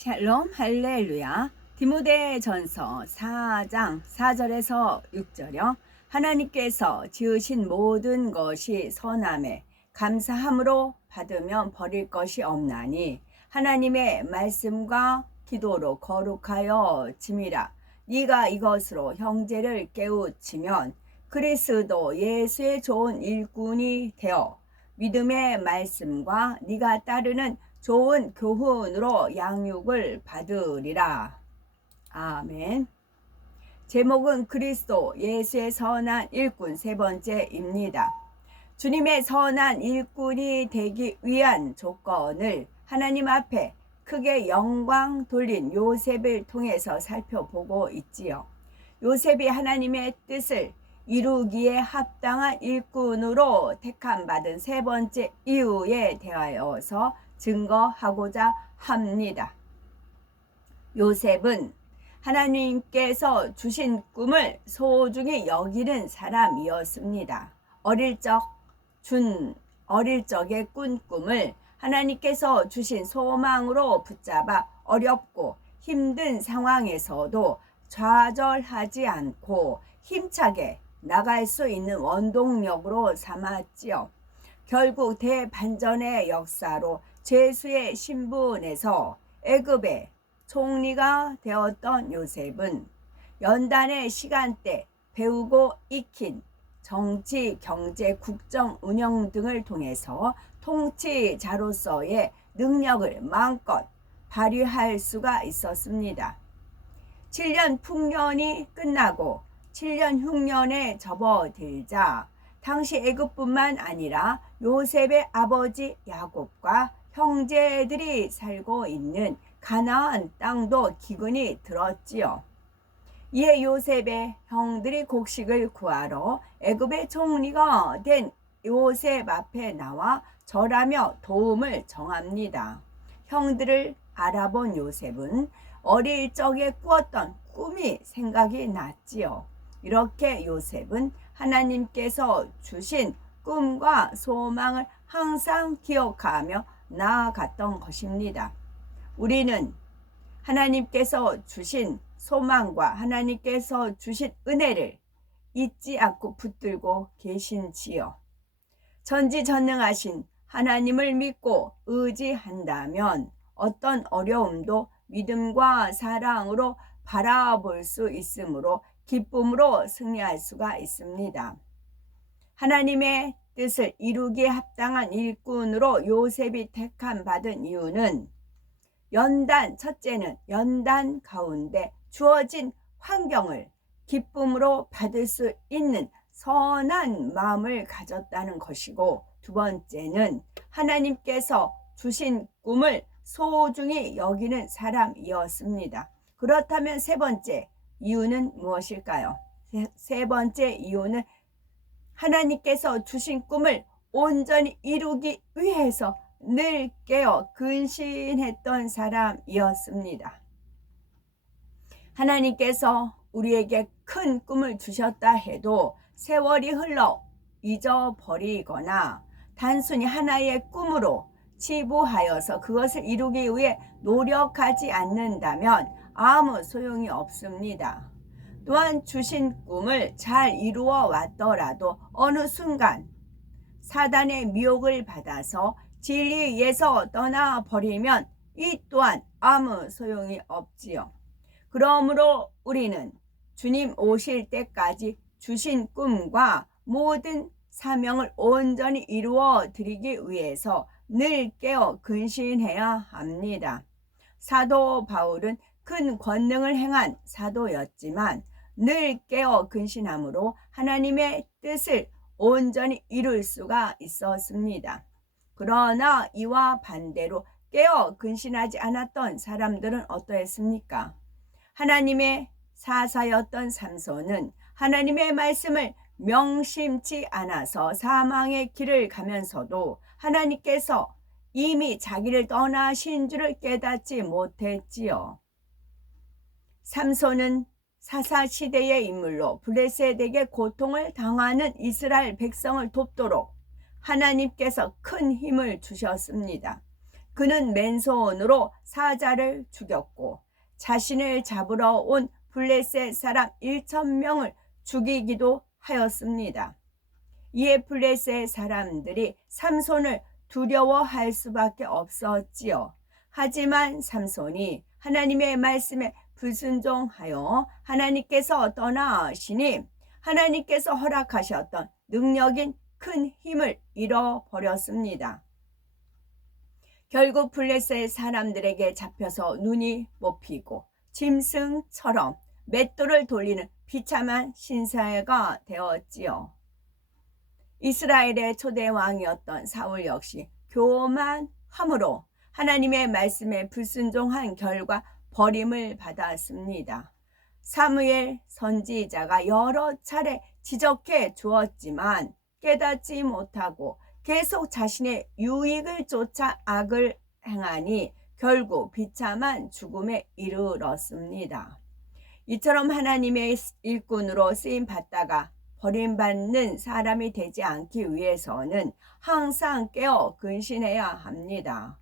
샬롬 할렐루야. 디모데전서 4장 4절에서 6절요. 하나님께서 지으신 모든 것이 선함에 감사함으로 받으면 버릴 것이 없나니 하나님의 말씀과 기도로 거룩하여 짐이라. 네가 이것으로 형제를 깨우치면 그리스도 예수의 좋은 일꾼이 되어 믿음의 말씀과 네가 따르는 좋은 교훈으로 양육을 받으리라. 아멘. 제목은 그리스도 예수의 선한 일꾼 세 번째입니다. 주님의 선한 일꾼이 되기 위한 조건을 하나님 앞에 크게 영광 돌린 요셉을 통해서 살펴보고 있지요. 요셉이 하나님의 뜻을 이루기에 합당한 일꾼으로 택함받은 세 번째 이유에 대하여서 증거하고자 합니다. 요셉은 하나님께서 주신 꿈을 소중히 여기는 사람이었습니다. 어릴 적에 꾼 꿈을 하나님께서 주신 소망으로 붙잡아 어렵고 힘든 상황에서도 좌절하지 않고 힘차게 나갈 수 있는 원동력으로 삼았지요. 결국 대반전의 역사로 죄수의 신분에서 애굽의 총리가 되었던 요셉은 연단의 시간대 배우고 익힌 정치, 경제, 국정 운영 등을 통해서 통치자로서의 능력을 마음껏 발휘할 수가 있었습니다. 7년 풍년이 끝나고 7년 흉년에 접어들자 당시 애굽뿐만 아니라 요셉의 아버지 야곱과 형제들이 살고 있는 가나안 땅도 기근이 들었지요. 이에 요셉의 형들이 곡식을 구하러 애굽의 총리가 된 요셉 앞에 나와 절하며 도움을 청합니다. 형들을 알아본 요셉은 어릴 적에 꾸었던 꿈이 생각이 났지요. 이렇게 요셉은 하나님께서 주신 꿈과 소망을 항상 기억하며 나아갔던 것입니다. 우리는 하나님께서 주신 소망과 하나님께서 주신 은혜를 잊지 않고 붙들고 계신지요. 전지전능하신 하나님을 믿고 의지한다면 어떤 어려움도 믿음과 사랑으로 바라볼 수 있으므로 기쁨으로 승리할 수가 있습니다. 하나님의 뜻을 이루기에 합당한 일꾼으로 요셉이 택함받은 이유는 첫째는 연단 가운데 주어진 환경을 기쁨으로 받을 수 있는 선한 마음을 가졌다는 것이고, 두 번째는 하나님께서 주신 꿈을 소중히 여기는 사람이었습니다. 그렇다면 세 번째 이유는 무엇일까요? 세 번째 이유는 하나님께서 주신 꿈을 온전히 이루기 위해서 늘 깨어 근신했던 사람이었습니다. 하나님께서 우리에게 큰 꿈을 주셨다 해도 세월이 흘러 잊어버리거나 단순히 하나의 꿈으로 치부하여서 그것을 이루기 위해 노력하지 않는다면 아무 소용이 없습니다. 또한 주신 꿈을 잘 이루어 왔더라도 어느 순간 사단의 미혹을 받아서 진리에서 떠나버리면 이 또한 아무 소용이 없지요. 그러므로 우리는 주님 오실 때까지 주신 꿈과 모든 사명을 온전히 이루어 드리기 위해서 늘 깨어 근신해야 합니다. 사도 바울은 큰 권능을 행한 사도였지만 늘 깨어 근신함으로 하나님의 뜻을 온전히 이룰 수가 있었습니다. 그러나 이와 반대로 깨어 근신하지 않았던 사람들은 어떠했습니까? 하나님의 사사였던 삼손은 하나님의 말씀을 명심치 않아서 사망의 길을 가면서도 하나님께서 이미 자기를 떠나신 줄을 깨닫지 못했지요. 삼손은 사사시대의 인물로 블레셋에게 고통을 당하는 이스라엘 백성을 돕도록 하나님께서 큰 힘을 주셨습니다. 그는 맨손으로 사자를 죽였고 자신을 잡으러 온 블레셋 사람 1,000명을 죽이기도 하였습니다. 이에 블레셋 사람들이 삼손을 두려워할 수밖에 없었지요. 하지만 삼손이 하나님의 말씀에 불순종하여 하나님께서 떠나시니 하나님께서 허락하셨던 능력인 큰 힘을 잃어버렸습니다. 결국 블레셋 사람들에게 잡혀서 눈이 뽑히고 짐승처럼 맷돌을 돌리는 비참한 신세가 되었지요. 이스라엘의 초대 왕이었던 사울 역시 교만함으로 하나님의 말씀에 불순종한 결과 버림을 받았습니다. 사무엘 선지자가 여러 차례 지적해 주었지만 깨닫지 못하고 계속 자신의 유익을 쫓아 악을 행하니 결국 비참한 죽음에 이르렀습니다. 이처럼 하나님의 일꾼으로 쓰임 받다가 버림받는 사람이 되지 않기 위해서는 항상 깨어 근신해야 합니다.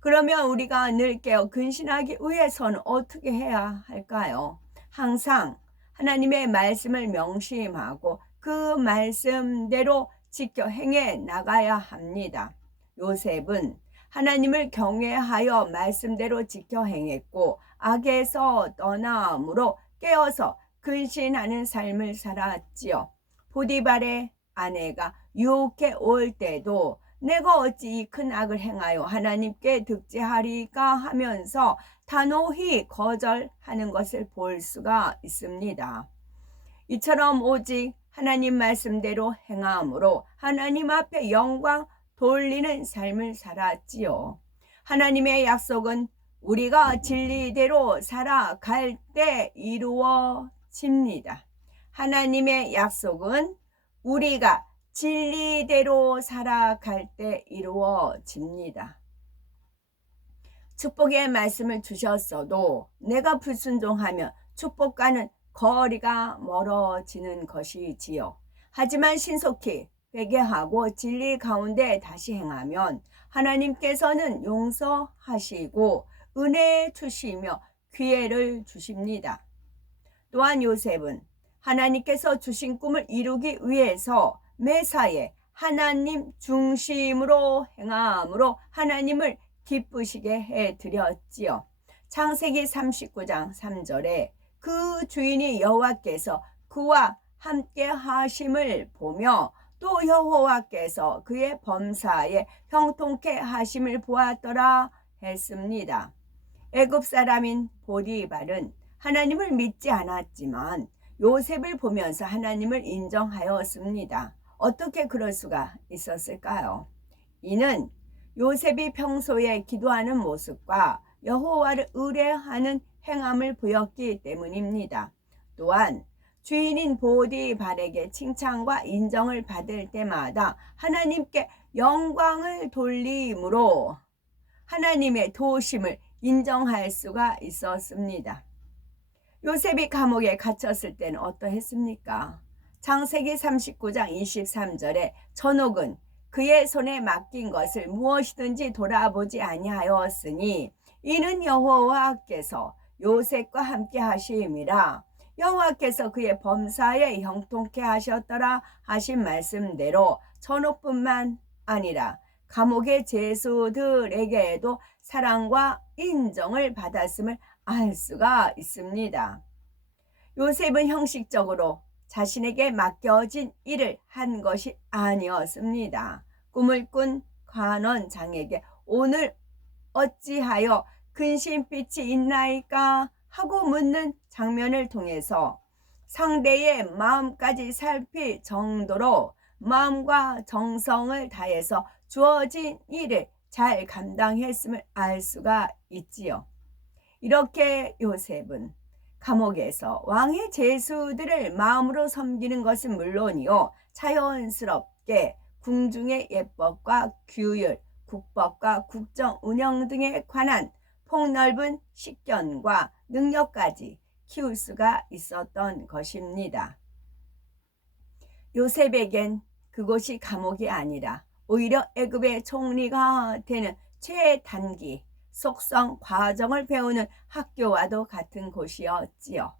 그러면 우리가 늘 깨어 근신하기 위해서는 어떻게 해야 할까요? 항상 하나님의 말씀을 명심하고 그 말씀대로 지켜 행해 나가야 합니다. 요셉은 하나님을 경외하여 말씀대로 지켜 행했고 악에서 떠남으로 깨어서 근신하는 삶을 살았지요. 보디발의 아내가 유혹해 올 때도 내가 어찌 이 큰 악을 행하여 하나님께 득죄하리까 하면서 단호히 거절하는 것을 볼 수가 있습니다. 이처럼 오직 하나님 말씀대로 행함으로 하나님 앞에 영광 돌리는 삶을 살았지요. 하나님의 약속은 우리가 진리대로 살아갈 때 이루어집니다. 하나님의 약속은 우리가 진리대로 살아갈 때 이루어집니다. 축복의 말씀을 주셨어도 내가 불순종하면 축복과는 거리가 멀어지는 것이지요. 하지만 신속히 회개하고 진리 가운데 다시 행하면 하나님께서는 용서하시고 은혜 주시며 기회를 주십니다. 또한 요셉은 하나님께서 주신 꿈을 이루기 위해서 매사에 하나님 중심으로 행함으로 하나님을 기쁘시게 해드렸지요. 창세기 39장 3절에 그 주인이 여호와께서 그와 함께 하심을 보며 또 여호와께서 그의 범사에 형통케 하심을 보았더라 했습니다. 애굽 사람인 보디발은 하나님을 믿지 않았지만 요셉을 보면서 하나님을 인정하였습니다. 어떻게 그럴 수가 있었을까요? 이는 요셉이 평소에 기도하는 모습과 여호와를 의뢰하는 행함을 보였기 때문입니다. 또한 주인인 보디발에게 칭찬과 인정을 받을 때마다 하나님께 영광을 돌림으로 하나님의 도우심을 인정할 수가 있었습니다. 요셉이 감옥에 갇혔을 때는 어떠했습니까? 창세기 39장 23절에 전옥은 그의 손에 맡긴 것을 무엇이든지 돌아보지 아니하였으니 이는 여호와께서 요셉과 함께 하심이라 여호와께서 그의 범사에 형통케 하셨더라 하신 말씀대로 전옥뿐만 아니라 감옥의 죄수들에게도 사랑과 인정을 받았음을 알 수가 있습니다. 요셉은 형식적으로 자신에게 맡겨진 일을 한 것이 아니었습니다. 꿈을 꾼 관원장에게 오늘 어찌하여 근심빛이 있나이까 하고 묻는 장면을 통해서 상대의 마음까지 살필 정도로 마음과 정성을 다해서 주어진 일을 잘 감당했음을 알 수가 있지요. 이렇게 요셉은 감옥에서 왕의 죄수들을 마음으로 섬기는 것은 물론이요 자연스럽게 궁중의 예법과 규율, 국법과 국정 운영 등에 관한 폭넓은 식견과 능력까지 키울 수가 있었던 것입니다. 요셉에겐 그곳이 감옥이 아니라 오히려 애굽의 총리가 되는 최단기 속성 과정을 배우는 학교와도 같은 곳이었지요.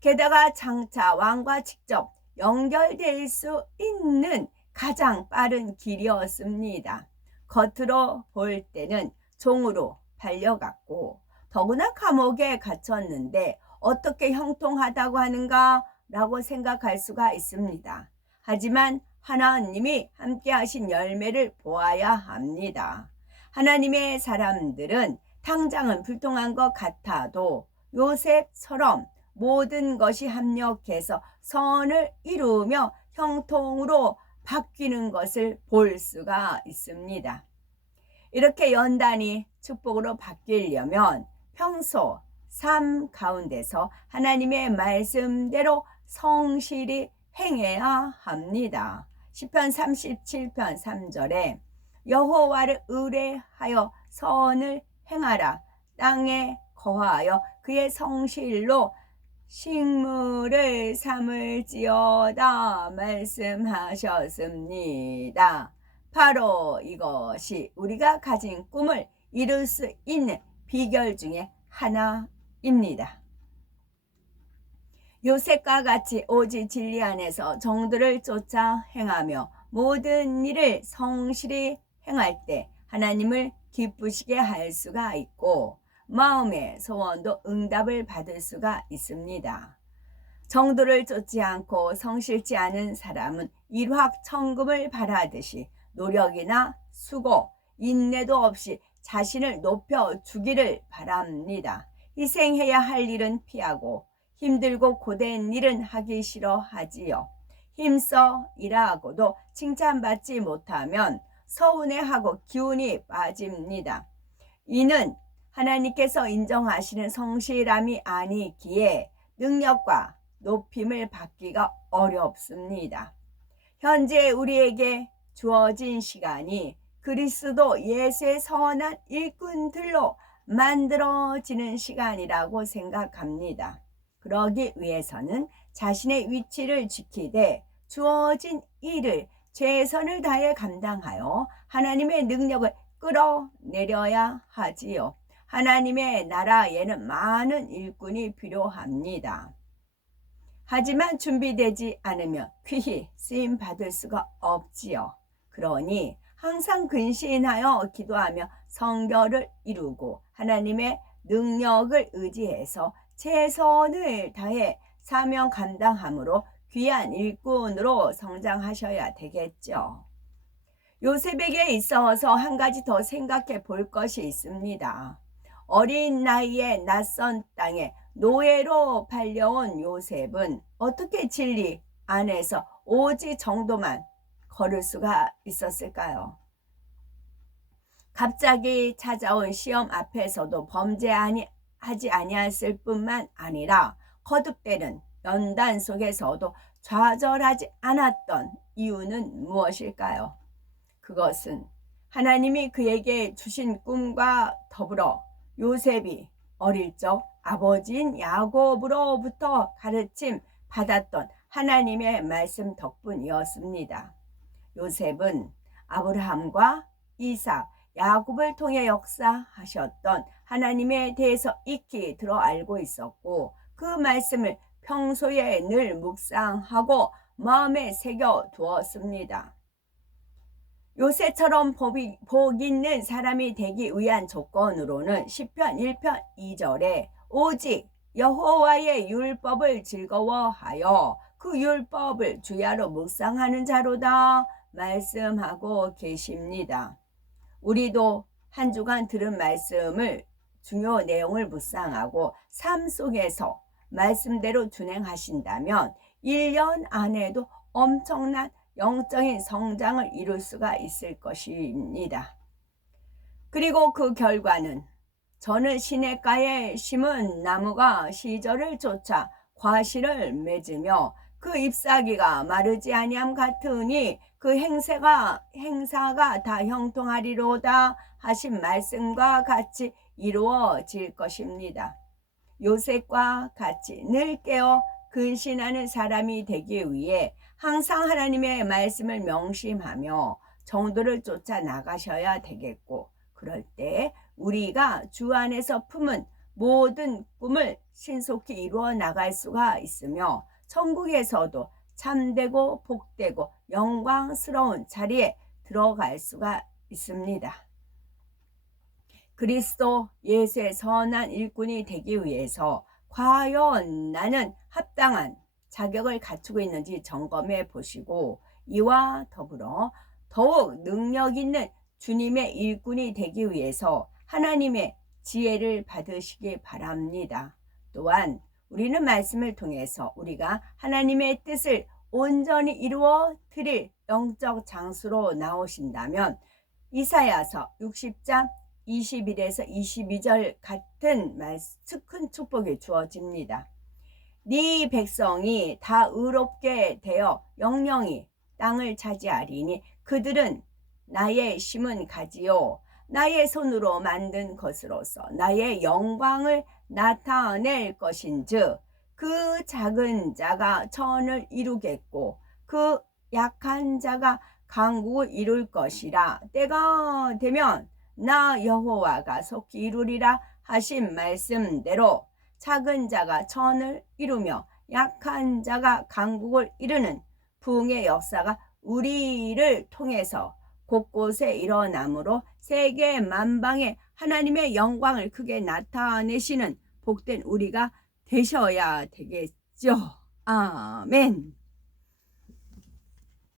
게다가 장차 왕과 직접 연결될 수 있는 가장 빠른 길이었습니다. 겉으로 볼 때는 종으로 팔려갔고 더구나 감옥에 갇혔는데 어떻게 형통하다고 하는가 라고 생각할 수가 있습니다. 하지만 하나님이 함께 하신 열매를 보아야 합니다. 하나님의 사람들은 당장은 불통한 것 같아도 요셉처럼 모든 것이 합력해서 선을 이루며 형통으로 바뀌는 것을 볼 수가 있습니다. 이렇게 연단이 축복으로 바뀌려면 평소 삶 가운데서 하나님의 말씀대로 성실히 행해야 합니다. 시편 37편 3절에 여호와를 의뢰하여 선을 행하라. 땅에 거하여 그의 성실로 식물을 삼을지어다 말씀하셨습니다. 바로 이것이 우리가 가진 꿈을 이룰 수 있는 비결 중에 하나입니다. 요셉과 같이 오직 진리 안에서 정도를 쫓아 행하며 모든 일을 성실히 행할 때 하나님을 기쁘시게 할 수가 있고 마음의 소원도 응답을 받을 수가 있습니다. 정도를 쫓지 않고 성실치 않은 사람은 일확천금을 바라듯이 노력이나 수고, 인내도 없이 자신을 높여주기를 바랍니다. 희생해야 할 일은 피하고 힘들고 고된 일은 하기 싫어하지요. 힘써 일하고도 칭찬받지 못하면 서운해하고 기운이 빠집니다. 이는 하나님께서 인정하시는 성실함이 아니기에 능력과 높임을 받기가 어렵습니다. 현재 우리에게 주어진 시간이 그리스도 예수의 선한 일꾼들로 만들어지는 시간이라고 생각합니다. 그러기 위해서는 자신의 위치를 지키되 주어진 일을 최선을 다해 감당하여 하나님의 능력을 끌어내려야 하지요. 하나님의 나라에는 많은 일꾼이 필요합니다. 하지만 준비되지 않으면 귀히 쓰임 받을 수가 없지요. 그러니 항상 근신하여 기도하며 성결을 이루고 하나님의 능력을 의지해서 최선을 다해 사명 감당함으로 귀한 일꾼으로 성장하셔야 되겠죠. 요셉에게 있어서 한 가지 더 생각해 볼 것이 있습니다. 어린 나이에 낯선 땅에 노예로 팔려온 요셉은 어떻게 진리 안에서 오직 정도만 걸을 수가 있었을까요? 갑자기 찾아온 시험 앞에서도 범죄하지 아니했을 뿐만 아니라 거듭되는 연단 속에서도 좌절하지 않았던 이유는 무엇일까요? 그것은 하나님이 그에게 주신 꿈과 더불어 요셉이 어릴 적 아버지인 야곱으로부터 가르침 받았던 하나님의 말씀 덕분이었습니다. 요셉은 아브라함과 이삭, 야곱을 통해 역사하셨던 하나님에 대해서 익히 들어 알고 있었고 그 말씀을 평소에 늘 묵상하고 마음에 새겨 두었습니다. 요셉처럼 복 있는 사람이 되기 위한 조건으로는 시편 1편 2절에 오직 여호와의 율법을 즐거워하여 그 율법을 주야로 묵상하는 자로다 말씀하고 계십니다. 우리도 한 주간 들은 말씀을 중요 내용을 묵상하고 삶 속에서 말씀대로 준행하신다면 1년 안에도 엄청난 영적인 성장을 이룰 수가 있을 것입니다. 그리고 그 결과는 저는 시냇가에 심은 나무가 시절을 쫓아 과실을 맺으며 그 잎사귀가 마르지 아니함 같으니 그 행사가 다 형통하리로다 하신 말씀과 같이 이루어질 것입니다. 요셉과 같이 늘 깨어 근신하는 사람이 되기 위해 항상 하나님의 말씀을 명심하며 정도를 쫓아 나가셔야 되겠고 그럴 때 우리가 주 안에서 품은 모든 꿈을 신속히 이루어 나갈 수가 있으며 천국에서도 참되고 복되고 영광스러운 자리에 들어갈 수가 있습니다. 그리스도 예수의 선한 일꾼이 되기 위해서 과연 나는 합당한 자격을 갖추고 있는지 점검해 보시고 이와 더불어 더욱 능력 있는 주님의 일꾼이 되기 위해서 하나님의 지혜를 받으시기 바랍니다. 또한 우리는 말씀을 통해서 우리가 하나님의 뜻을 온전히 이루어 드릴 영적 장수로 나오신다면 이사야서 60장 21에서 22절 같은 큰 축복이 주어집니다. 네 백성이 다 의롭게 되어 영영이 땅을 차지하리니 그들은 나의 심은 가지요 나의 손으로 만든 것으로서 나의 영광을 나타낼 것인즉 그 작은 자가 천을 이루겠고 그 약한 자가 강국을 이룰 것이라. 때가 되면 나 여호와가 속히 이루리라 하신 말씀대로 작은 자가 천을 이루며 약한 자가 강국을 이루는 부흥의 역사가 우리를 통해서 곳곳에 일어나므로 세계 만방에 하나님의 영광을 크게 나타내시는 복된 우리가 되셔야 되겠죠. 아멘.